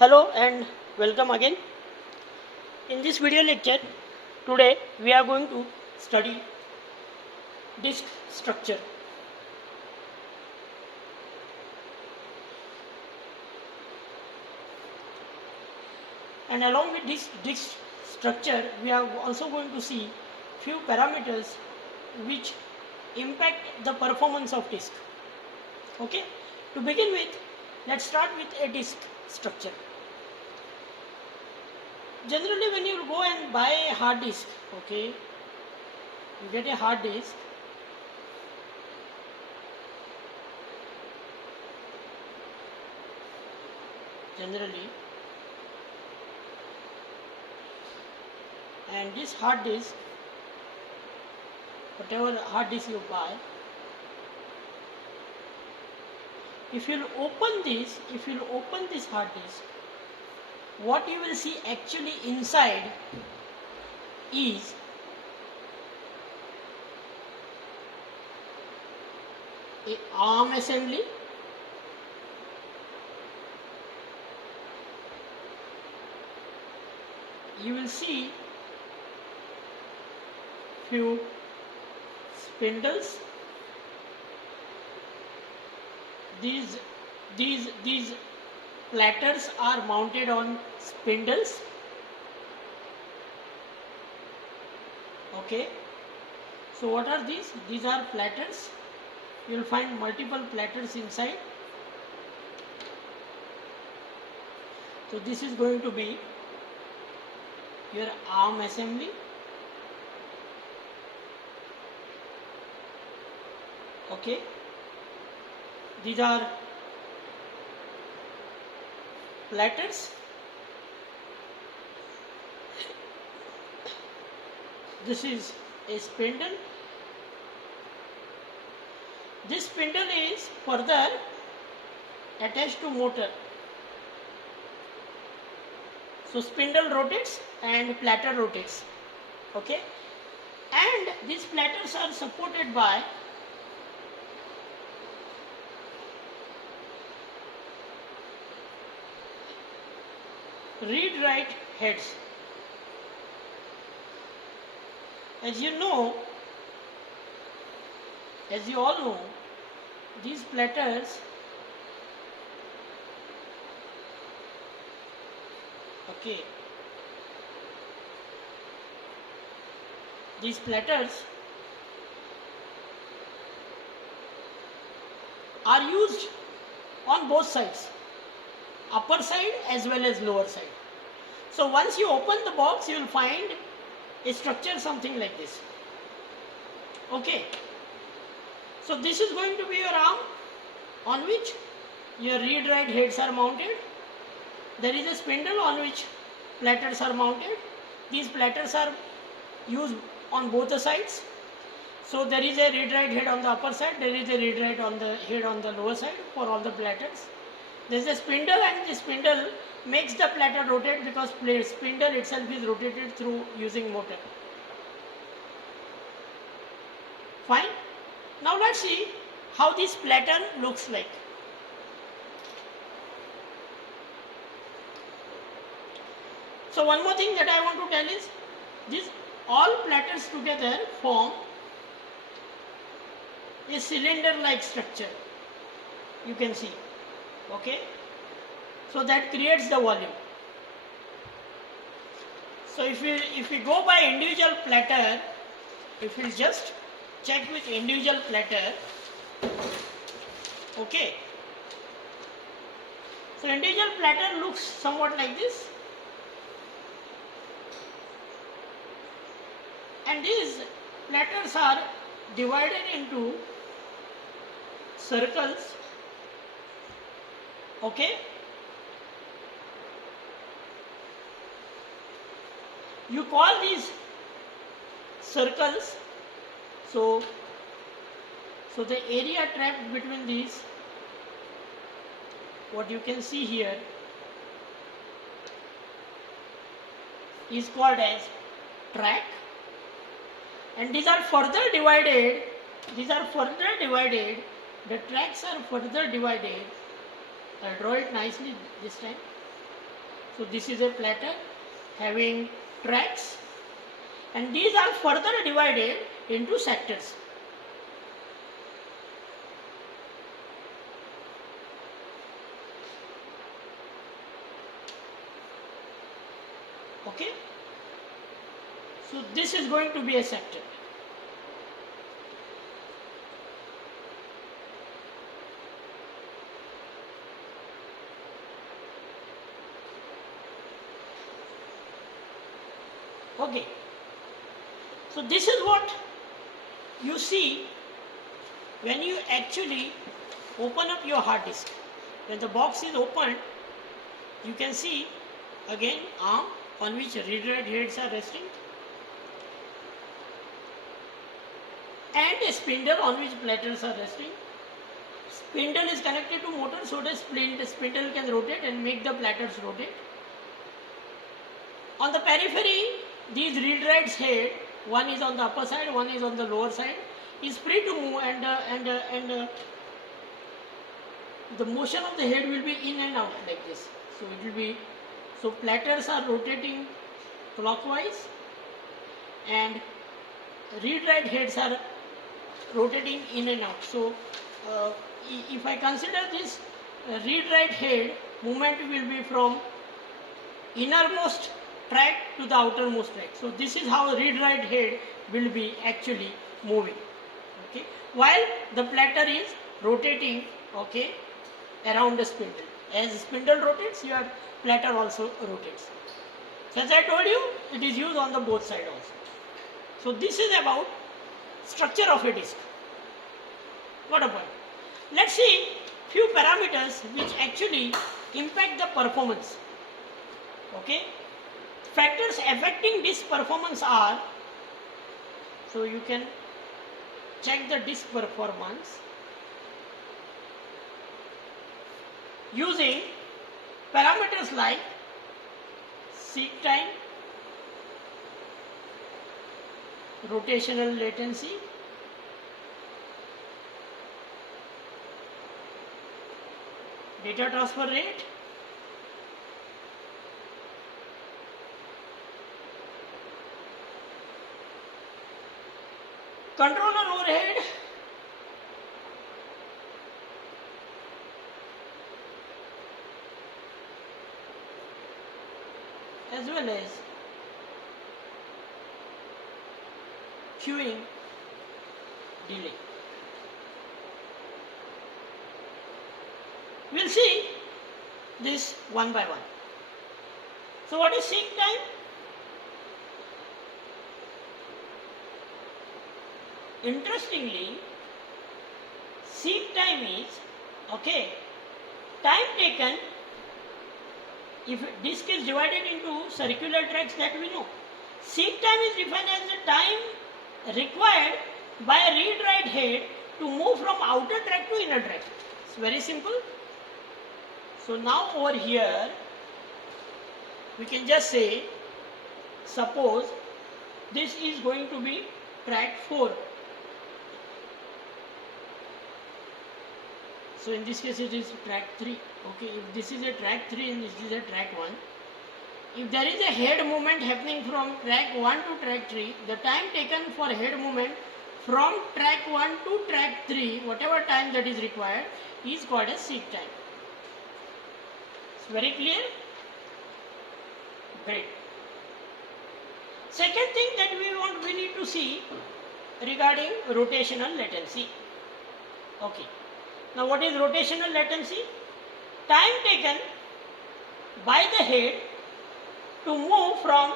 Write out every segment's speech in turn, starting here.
Hello and welcome again. In this video lecture, today we are going to study disk structure. And along with this disk structure, we are also going to see few parameters which impact the performance of disk. Okay, to begin with, let's start with a disk structure. Generally, when you go and buy a hard disk, okay, you get a hard disk. Generally, and this hard disk, whatever hard disk you buy, if you open this hard disk, what you will see actually inside is a ARM assembly, you will see few spindles. These platters are mounted on spindles. Okay, so what are these? These are platters. You will find multiple platters inside. So this is going to be your ARM assembly. Okay, these are platters. This is a spindle. This spindle is further attached to motor. So spindle rotates and platter rotates. Okay, and these platters are supported by read-write heads. As you all know, these platters, okay, these platters are used on both sides, upper side as well as lower side. So once you open the box, you will find a structure something like this. Okay, so this is going to be your arm on which your read-write heads are mounted. There is a spindle on which platters are mounted. These platters are used on both the sides. So there is a read-write head on the upper side, there is a read-write on the head on the lower side for all the platters. There is a spindle, and the spindle makes the platter rotate because spindle itself is rotated through using motor. Fine. Now let's see how this platter looks like. So one more thing that I want to tell is, these all platters together form a cylinder-like structure. You can see. Okay, so that creates the volume. So if we go by individual platter, if we just check with individual platter, okay, so individual platter looks somewhat like this, and these platters are divided into circles. Okay, you call these circles, so the area trapped between these, what you can see here, is called as track, and these are further divided, the tracks are further divided. I'll draw it nicely this time. So this is a platter having tracks, and these are further divided into sectors. Okay, so this is going to be a sector. Okay, so this is what you see when you actually open up your hard disk. When the box is opened, you can see again arm on which read-write heads are resting, and a spindle on which platters are resting. Spindle is connected to motor so that spindle can rotate and make the platters rotate. On the periphery, these read-write head, one is on the upper side, one is on the lower side, is free to move, and the motion of the head will be in and out like this. So it will be, so platters are rotating clockwise and read-write heads are rotating in and out. So if I consider this read-write head, movement will be from innermost track to the outermost track. So this is how read-write head will be actually moving. Okay, while the platter is rotating, okay, around the spindle. As the spindle rotates, your platter also rotates. So as I told you, it is used on the both sides also. So this is about structure of a disk. Got a point? Let's see few parameters which actually impact the performance. Okay, factors affecting disk performance are, so you can check the disk performance using parameters like seek time, rotational latency, data transfer rate, controller overhead, as well as queuing delay. We will see this one by one. So what is seek time? Interestingly, seek time is, okay, time taken, if disk is divided into circular tracks, that we know. Seek time is defined as the time required by a read-write head to move from outer track to inner track. It's very simple. So now over here, we can just say, suppose this is going to be track 4. So in this case it is track 3. Okay, if this is a track 3 and this is a track 1, if there is a head movement happening from track 1 to track 3, the time taken for head movement from track 1 to track 3, whatever time that is required, is called as seek time. It's very clear? Great. Second thing that we need to see regarding rotational latency. Okay. Now what is rotational latency? Time taken by the head to move from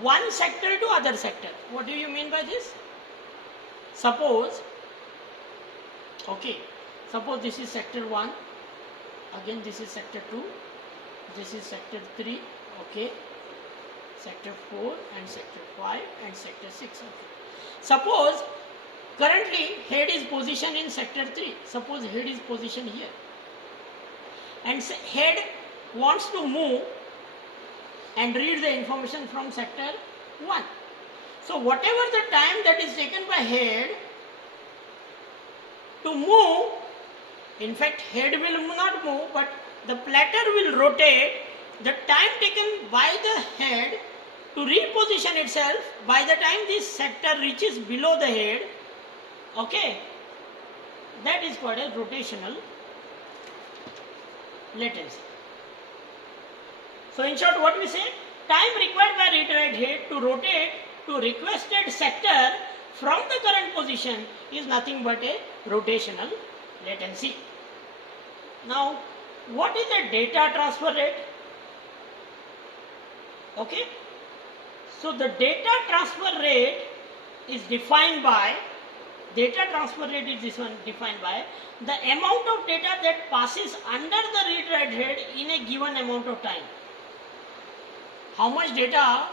one sector to other sector. What do you mean by this? Suppose, okay, suppose this is sector 1, again this is sector 2, this is sector 3, okay, sector 4 and sector 5 and sector 6. Okay. Suppose currently head is positioned in sector 3. Suppose head is positioned here. And head wants to move and read the information from sector 1. So whatever the time that is taken by head to move, in fact head will not move, but the platter will rotate the time taken by the head to reposition itself by the time this sector reaches below the head, okay, that is called as rotational latency. So in short, what we say, time required by read-write head to rotate to requested sector from the current position is nothing but a rotational latency. Now, what is the data transfer rate? Okay, so the data transfer rate is defined by the amount of data that passes under the read-write head in a given amount of time. How much data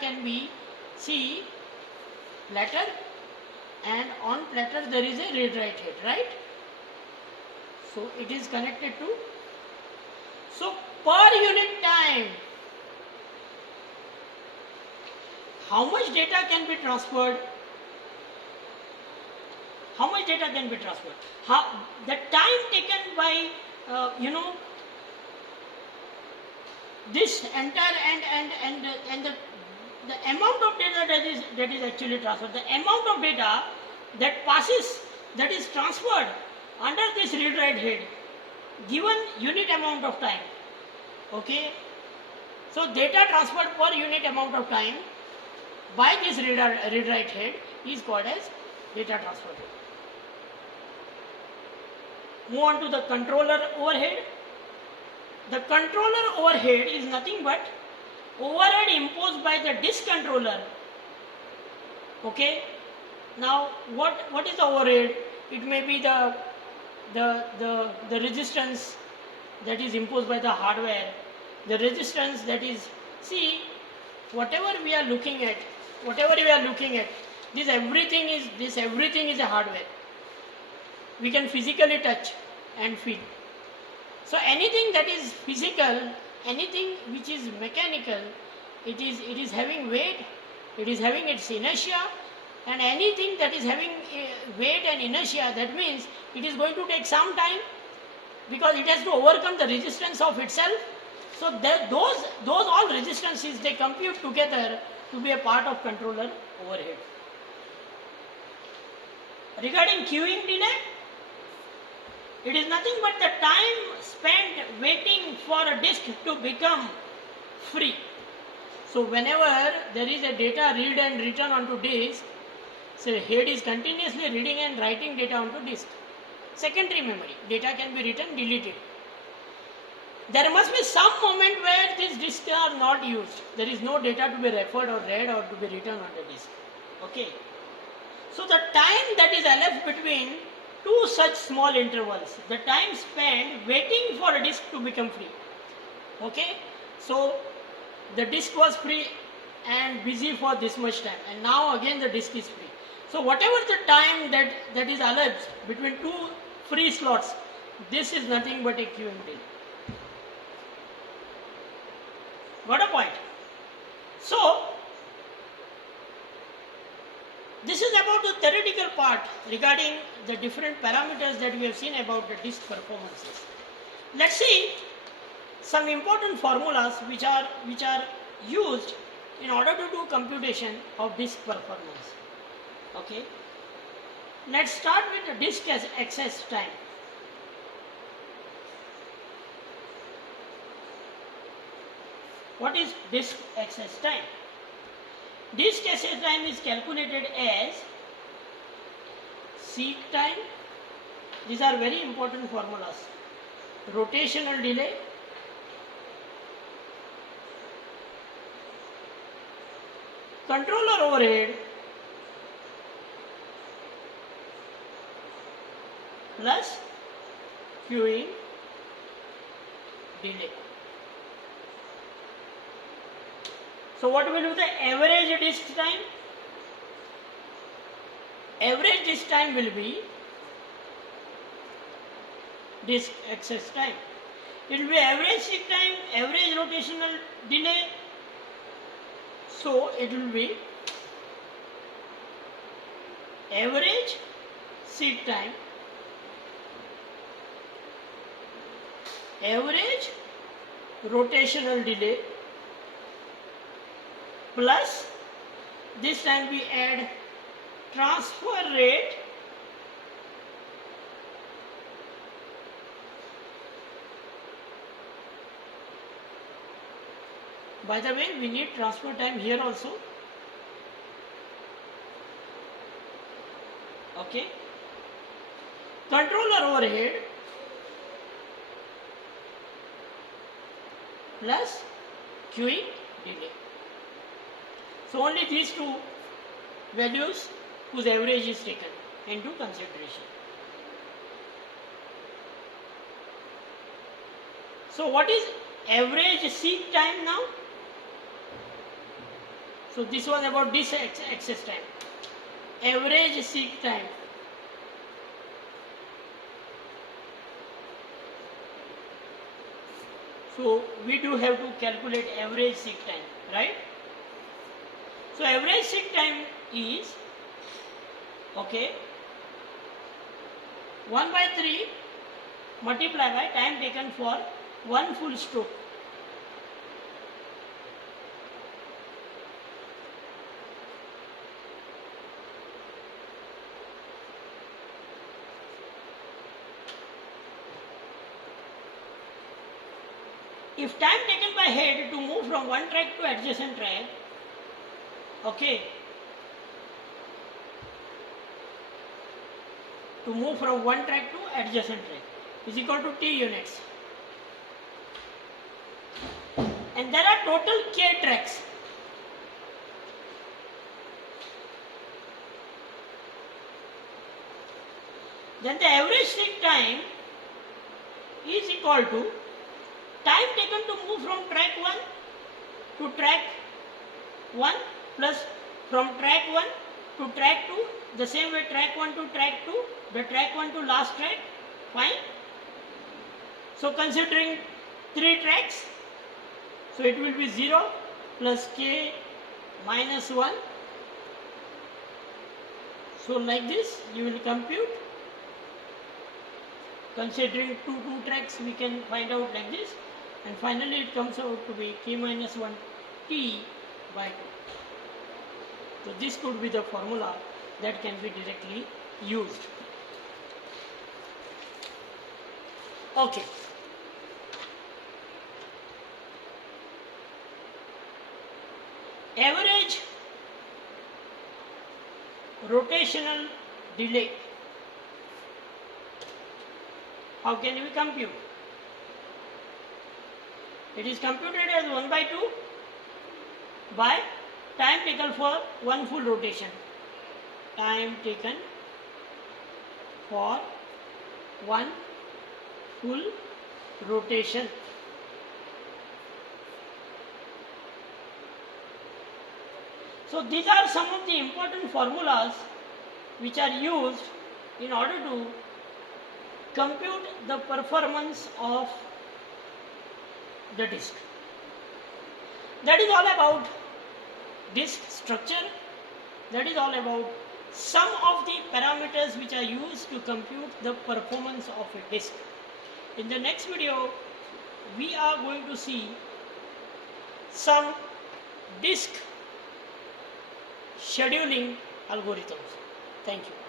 can be, see, platter, and on platter there is a read-write head, right? So it is connected to, so per unit time, how much data can be transferred? The time taken by this entire and the amount of data that is actually transferred, the amount of data that passes, that is transferred under this read-write head given unit amount of time. Okay, so data transferred per unit amount of time by this read-write head is called as data transfer rate. Move on to the controller overhead. The controller overhead is nothing but overhead imposed by the disk controller. Okay, now what is the overhead? It may be the resistance that is imposed by the hardware, the resistance that is, see, whatever we are looking at, this everything is a hardware. We can physically touch and feel. So anything that is physical, anything which is mechanical, it is having weight, it is having its inertia, and anything that is having weight and inertia, that means it is going to take some time because it has to overcome the resistance of itself. So those all resistances, they compute together to be a part of controller overhead. Regarding queuing delay, it is nothing but the time spent waiting for a disk to become free. So whenever there is a data read and written onto disk, so head is continuously reading and writing data onto disk. Secondary memory, data can be written, deleted. There must be some moment where these disks are not used. There is no data to be referred or read or to be written on the disk. Okay. So the time that is left between two such small intervals, the time spent waiting for a disk to become free. Okay. So the disk was free and busy for this much time, and now again the disk is free. So whatever the time that is elapsed between two free slots, this is nothing but a queuing delay. Got a point? So this is about the theoretical part regarding the different parameters that we have seen about the disk performances. Let's see some important formulas which are used in order to do computation of disk performance. Okay. Let's start with the disk access time. What is disk access time? Disk access time is calculated as seek time. These are very important formulas. Rotational delay, controller overhead plus queuing delay. So what will be the average disk time? Average disk time will be disk access time. It will be average seek time, average rotational delay. So it will be average seek time, average rotational delay plus this time we add transfer rate by the way we need transfer time here also. Okay, controller overhead plus queuing delay. So only these two values whose average is taken into consideration. So what is average seek time now? So this was about this access time. Average seek time. So we do have to calculate average seek time, right? So average seek time is, okay, 1 by 3 multiplied by time taken for one full stroke. If time taken by head to move from one track to adjacent track, okay, to move from one track to adjacent track is equal to T units. And there are total K tracks. Then the average seek time is equal to time taken to move from track 1 to track 1 plus from track 1 to track 2, the same way track 1 to track 2, the track 1 to last track, fine. So considering 3 tracks, so it will be 0 plus K minus 1. So like this you will compute. Considering two tracks we can find out like this, and finally it comes out to be K minus 1 T by 2. So this could be the formula that can be directly used. Okay. Average rotational delay. How can we compute? It is computed as 1 by 2 by time taken for one full rotation. Time taken for one full rotation. So these are some of the important formulas which are used in order to compute the performance of the disk. That is all about disk structure. That is all about some of the parameters which are used to compute the performance of a disk. In the next video, we are going to see some disk scheduling algorithms. Thank you.